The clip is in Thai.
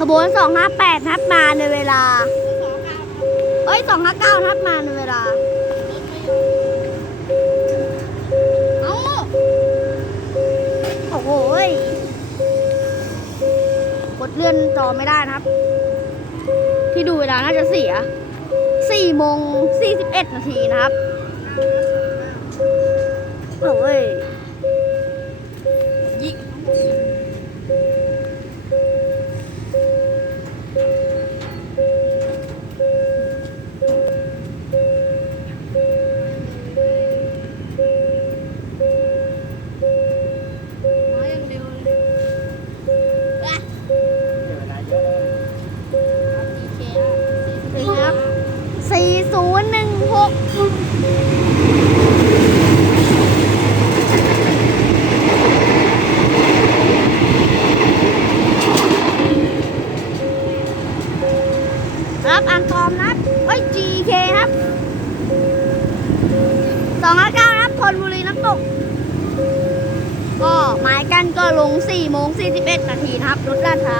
ขบวนสองห้าแปดทับมาในเวลา เอ้ยสองห้าเก้าทับมาในเวลา เอาโอ้โหกดเลื่อนจอไม่ได้นะครับ ที่ดูเวลาน่าจะเสียสี่โมงสี่สิบเอ็ดนาทีนะครับโอ้ย รับอันฟอร์มนะครับเอ้ย GK ครับสองห้าเก้าครับธนบุรีน้ำตก ก็หมายกันก็ลง4โมง41นาทีนะครับ รถล่าช้า